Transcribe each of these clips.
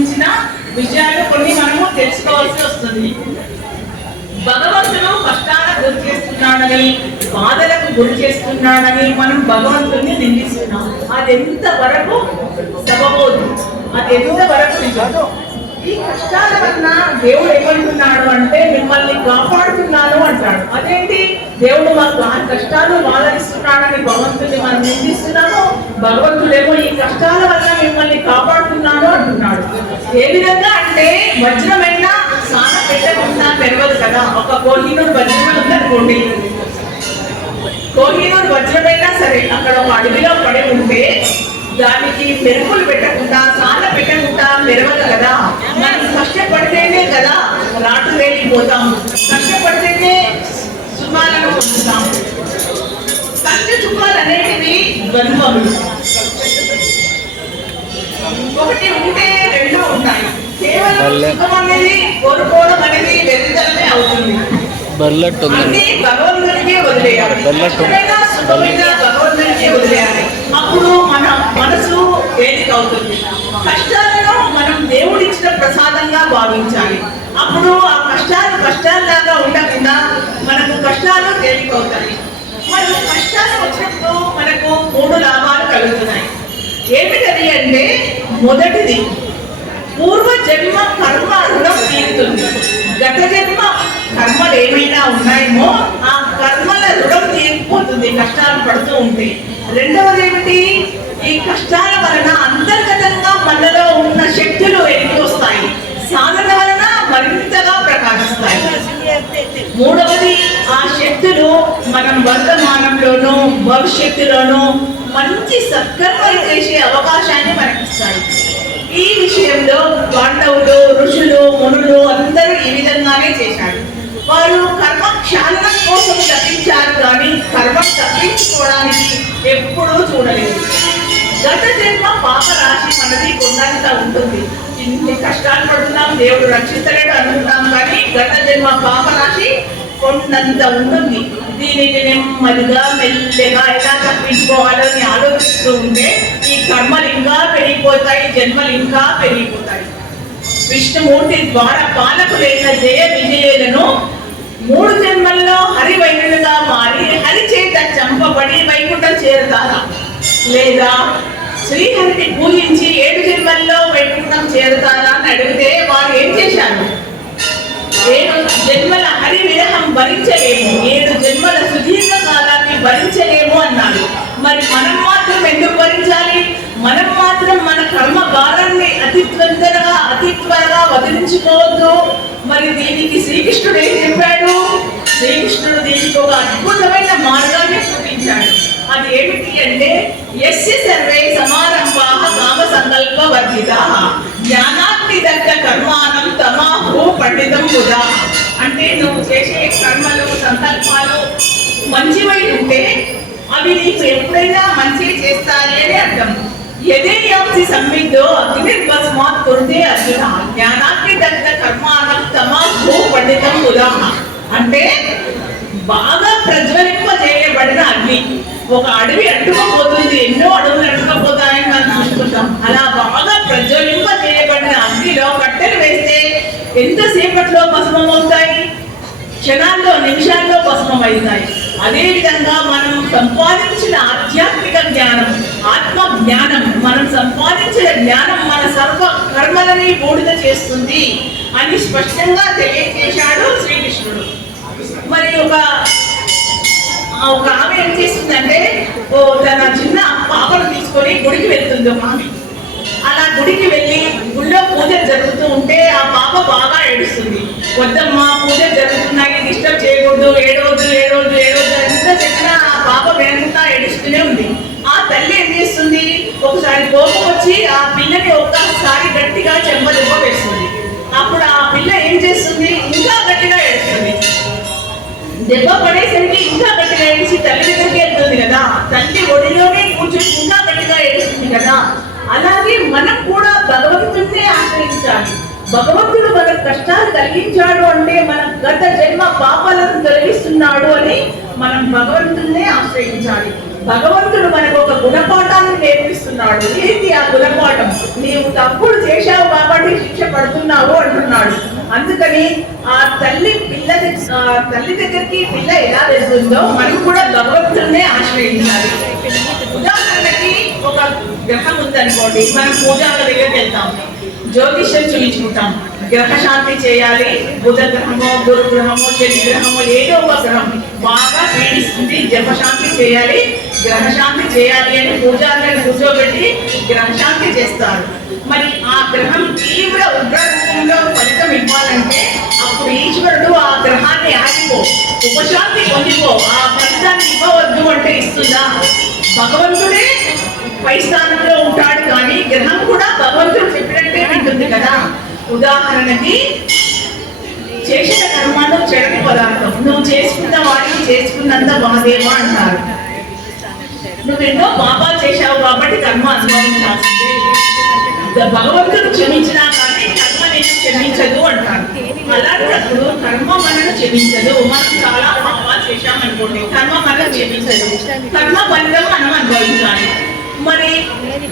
సంబంధించిన విషయాలు కొన్ని మనము తెలుసుకోవాల్సి వస్తుంది. భగవంతుడు కష్టాలకు గురి చేస్తున్నాడని, బాధలకు గురి చేస్తున్నాడని మనం భగవంతుడిని నిందిస్తున్నాం. అది ఎంత వరకు సబబోదు, అది ఎంత వరకు నిజం. ఈ కష్టాల వలన దేవుడు ఏమంటున్నాడు అంటే మిమ్మల్ని కాపాడుతున్నాను అంటాడు. అదేంటి, దేవుడు మాకు కష్టాలు బాధనిస్తున్నాడని భగవంతుడిని మనం నిందిస్తున్నాము, భగవంతుడేమో ఈ కష్టాల వలన మిమ్మల్ని కాపాడుతున్నాను అంటున్నాడు. ఏ విధంగా అంటే వజ్రమైన స్నాన పెట్టకుండా పెరగదు కదా. ఒక కోహినూరు వజ్రమే ఉందనుకోండి, కోహినూరు వజ్రమైనా సరే అక్కడ ఒక అడవిలో పడి ఉంటే దానికి మెరుపులు పెట్టకుండా సాన పెట్టకుండా మెరవదు కదా. మనం కష్టపడితేనే కదా రాటు వేలిపోతాము, కష్టపడితేనే సుఖాలను పొందుతాము. కష్ట సుఖాలు అనేటివి ద్వంద్వములు, ఒకటి ఉంటే రెండు ఉంటాయి. కేవలం సుఖం అనేది కోరుకోవడం అనేది వెతుకలమే అవుతుంది. భగవంతుడికే వదిలేయాలి, భగవంతుడికే వదిలేయాలి. అప్పుడు మన మనసు తేలిక అవుతుంది. కష్టాలను మనం దేవుడిచ్చిన ప్రసాదంగా భావించాలి. అప్పుడు ఆ కష్టాలు కష్టాల్లాగా ఉండకుండా మనకు కష్టాలు తేలిక అవుతాయి. మనం కష్టాలు వచ్చినప్పుడు మనకు 3 లాభాలు కలుగుతున్నాయి. ఏమిటది అంటే, మొదటిది పూర్వజన్మ కర్మ రుణం తీరుతుంది. గత జన్మ కర్మలు ఏమైనా ఉన్నాయేమో ఆ కర్మల రుణం తీరిపోతుంది కష్టాలు పడుతూ ఉంటే. రెండవది ఏమిటి, ఈ కష్టాల వలన అంతర్గతంగా మనలో ఉన్న శక్తులు వెలికి వస్తాయి, సాధన వలన మరింతగా ప్రకాశిస్తాయి. మూడవది, ఆ శక్తులు మనం వర్తమానంలోనూ భవిష్యత్తులోనూ మంచి సత్కర్మలు చేసే అవకాశాన్ని మనకిస్తాయి. ఈ విషయంలో పాండవులు, ఋషులు, మునులు అందరూ ఈ విధంగానే చేశారు. వారు కర్మ క్షాళనం కోసం తప్పించారు కానీ కర్మ తప్పించుకోవడానికి ఎప్పుడూ చూడలేదు. గత జన్మ పాప రాశి మనది కొండంత ఉంటుంది. ఇన్ని కష్టాలు పడుతున్నాం, దేవుడు రక్షిస్తలేడు అనుకుంటాం, కానీ గత జన్మ పాప రాశి కొండంత ఉంటుంది. దీనిని నెమ్మదిగా మెల్లగా ఎలా తప్పించుకోవాలో అని ఆలోచిస్తూ ఉంటే ఈ కర్మలు ఇంకా పెరిగిపోతాయి, జన్మలు ఇంకా పెరిగిపోతాయి. విష్ణుమూర్తి ద్వారా పాలకులైన జయ విజయులను 3 జన్మల్లో హరివైనులుగా మారి హరి చేత చంపబడి వైకుంఠం చేరుతారా, లేదా శ్రీహరిని పూజించి 7 జన్మల్లో వైకుంఠం చేరుతారా అని అడిగితే వారు ఏం చేశారు? 7 జన్మల హరి విరహం భరించలేము, 7 జన్మల సుదీర్ఘ కాలాన్ని భరించలేము అన్నారు. మరి మనం మాత్రం ఎందుకు భరించాలి? మనం మాత్రం మన కర్మ భారాన్ని అతి త్వరగా వదిలించుకోవద్దు. మరి దీనికి శ్రీకృష్ణుడు ఏం చెప్పాడు? శ్రీకృష్ణుడు దీనికి ఒక అద్భుతమైన మార్గాన్ని చూపించాడు. అది ఏమిటి అంటే, యస్య సర్వే సమారంభాః కామ సంకల్ప వర్జితాః జ్ఞానాగ్ని దగ్ధ కర్మాణం తమాహు పండితం బుధా. అంటే నువ్వు చేసే కర్మలు సంకల్పాలు మంచివై ఉంటే అవి నీకు ఎప్పుడైనా మంచి చేస్తాయి అని అర్థం. యదేయాంసి సంవిద్ధో అగ్నిర్భస్మాత్ కురుతే అర్జున జ్ఞానాగ్ని దగ్ధ కర్మాణం తమాహు పండితం బుధా. అంటే బాగా ప్రజ్వలింపజేయబడిన అగ్ని, ఒక అడవి అంటుకోపోతుంది, ఎన్నో అడవులు అంటుకోపోతాయని మనం చూసుకుంటాం. అలా బాగా ప్రజ్వలింపజేయబడిన అగ్నిలో కట్టెలు వేస్తే ఎంతసేపట్లో భస్మం అవుతాయి? క్షణాల్లో, నిమిషాల్లో భస్మం అవుతాయి. అదేవిధంగా మనం సంపాదించిన ఆధ్యాత్మిక జ్ఞానం, ఆత్మ జ్ఞానం, మనం సంపాదించిన జ్ఞానం మన సర్వ కర్మలని బూడిద చేస్తుంది అని స్పష్టంగా తెలియజేశాడు శ్రీకృష్ణుడు. మరి ఒక ఆమె ఏం చేస్తుందంటే, తన చిన్న పాపను తీసుకొని గుడికి వెళ్తుంది ఒక ఆమె. అలా గుడికి వెళ్ళి గుళ్ళో పూజలు జరుగుతూ ఉంటే ఆ పాప బాగా ఏడుస్తుంది. వద్దమ్మా, పూజలు జరుగుతున్నాయి, డిస్టర్బ్ చేయకూడదు, ఏడవద్దు ఎంత చెప్పినా ఆ పాప వేడుకుంటా ఏడుస్తూనే ఉంది. ఆ తల్లి ఏం చేస్తుంది, ఒకసారి కోపం వచ్చి ఆ పిల్లని ఒక్కసారి గట్టిగా చెంపదెబ్బ వేస్తుంది. అప్పుడు ఆ పిల్ల ఏం చేస్తుంది, ఇంకా గట్టిగా ఏడుస్తుంది. దెబ్బ పడేసరికి ఇంకా గట్టిగా ఏడిచి తల్లి దగ్గరికి వెళ్తుంది కదా, తల్లి ఒడిలోనే కూర్చొని ఇంకా గట్టిగా ఏడుస్తుంది కదా. అలాగే మనం కూడా భగవంతుడినే ఆశ్రయించాలి. భగవంతుడు మనకు కష్టాలు కలిగించాడు అంటే మన గత జన్మ పాపాలను తొలగిస్తున్నాడు అని మనం భగవంతుడినే ఆశ్రయించాలి. భగవంతుడు మనకు ఒక గుణపాఠాన్ని నేర్పిస్తున్నాడు. చూస్తున్నాడు. ఏంటి ఆ గుణపాఠం? నీవు తప్పుడు చేశావు కాబట్టి శిక్ష పడుతున్నావు అంటున్నాడు. అందుకని ఆ తల్లి దగ్గరికి పిల్ల ఎలా వెళ్తుందో మనం కూడా భగవంతుడినే ఆశ్రయించాలి. ఉదాహరణకి ఒక గ్రహం ఉందనుకోండి, మనం పూజాల దగ్గరికి వెళ్తాం, జ్యోతిష్యం చూయించుకుంటాం, గ్రహశాంతి చేయాలి. బుధ గ్రహమో, గురు గ్రహమో, శని గ్రహమో ఏదో ఒక గ్రహం బాగా పీడిస్తుంది, జపశాంతి చేయాలి, గ్రహశాంతి చేయాలి అని పూజారులను కూర్చోబెట్టి గ్రహశాంతి చేస్తారు. మరి ఆ గ్రహం తీవ్ర ఉగ్ర రూపంలో ఫలితం ఇవ్వాలంటే అప్పుడు ఈశ్వరుడు ఆ గ్రహాన్ని ఆగిపో, ఉపశాంతి పొందిపో, ఆ ఫలితాన్ని ఇవ్వవద్దు అంటే ఇస్తుందా? భగవంతుడే పై స్థానంలో ఉంటాడు, కానీ గ్రహం కూడా భగవంతుడు చెప్పినట్టే వింటుంది కదా. ఉదాహరణకి చేసిన కర్మను చెడని పదార్థం, నువ్వు చేసుకున్న వాడికి చేసుకున్నంత మహాదేవా అంటారు. నువ్వెన్నో పాపాలు చేశావు కాబట్టి కర్మ అనుభవించాల్సిందే. భగవంతుడు క్షమించినా కానీ కర్మ నేను క్షమించదు అంటారు. అలాంటప్పుడు కర్మ మనను క్షమించదు. మనం చాలా పాపాలు చేశామనుకోండి, కర్మ మనను క్షమించదు, కర్మ ఫలితం మనం అనుభవించాలి. మరి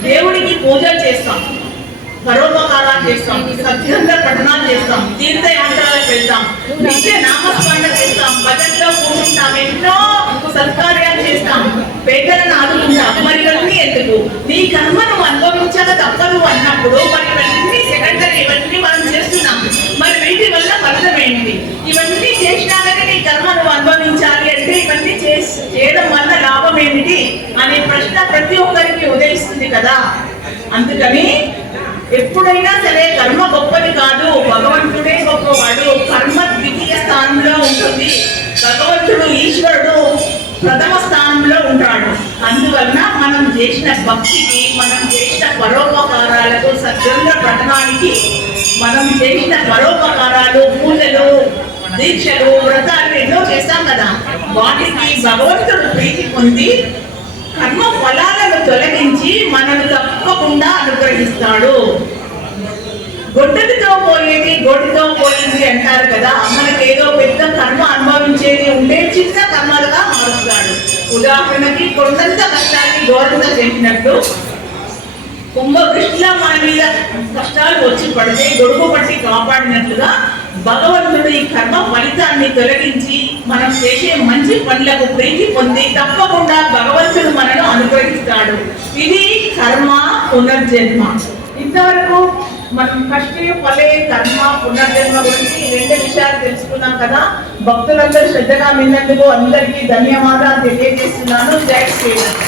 దేవుడికి పూజలు చేస్తాం, పరోపకారాలు చేస్తాం, సత్యంగా పఠనాలు చేస్తాం, తీర్థయాత్రలకు వెళ్తాం, నిత్య నామస్మరణ చేస్తాం, భజనలో కూర్చుంటాం, ఎన్నో సత్కార్యాలు చేస్తాం, పేదలను ఆదుకుంటాం. మరి ఇవన్నీ ఎందుకు? నీ కర్మను అనుభవించక తప్పదు అన్నప్పుడు మరి ఇవన్నీ సెకండరీ, ఇవన్నీ మనం చేస్తున్నాం, మరి వీటి వల్ల ఫలితం ఏంటి? ఇవన్నీ చేసినా కానీ నీ కర్మను అనుభవించాలి అంటే ఇవన్నీ చేయడం వల్ల లాభం ఏమిటి అనే ప్రశ్న ప్రతి ఒక్కరికి ఉదయిస్తుంది కదా. అందుకని ఎప్పుడైనా సరే కర్మ గొప్పది కాదు, భగవంతుడే గొప్పవాడు. కర్మ ద్వితీయ స్థానంలో ఉంటుంది, భగవంతుడు ఈశ్వరుడు ప్రథమ స్థానంలో ఉంటాడు. అందువలన మనం చేసిన భక్తికి, మనం చేసిన పరోపకారాలకు, సత్యంగా పఠనానికి, మనం చేసిన పరోపకారాలు, పూజలు, దీక్షలు, వ్రతాలు ఎన్నో చేస్తాం కదా, వాటికి భగవంతుడు ప్రీతి పొంది కర్మ ఫలాలను తొలగించి మనను తప్పకుండా అనుగ్రహిస్తాడు. గొడ్డలితో పోయేది గోటితో పోయింది అంటారు కదా, మనకేదో పెద్ద కర్మ అనుభవించేది ఉంటే చిన్న కర్మలుగా మారుస్తాడు. ఉదాహరణకి కొండంత కష్టాన్ని ఘోరంగా చేసినట్టు, కుంభకృష్ణ మన మీద కష్టాలు వచ్చి పడితే గొడుగు పట్టి కాపాడినట్లుగా భగవంతుడు ఈ కర్మ ఫలితాన్ని తొలగించి మనం చేసే మంచి పనులకు ప్రీతి పొంది తప్పకుండా భగవంతుడు మనను అనుగ్రహిస్తాడు. ఇది కర్మ పునర్జన్మ. ఇంతవరకు మనం కష్టే ఫలే కర్మ పునర్జన్మ గురించి 2 విషయాలు తెలుసుకున్నాం కదా. భక్తులందరూ శ్రద్ధగా విన్నందుకు అందరికీ ధన్యవాదాలు తెలియజేస్తున్నాను. జై శ్రీరామ్.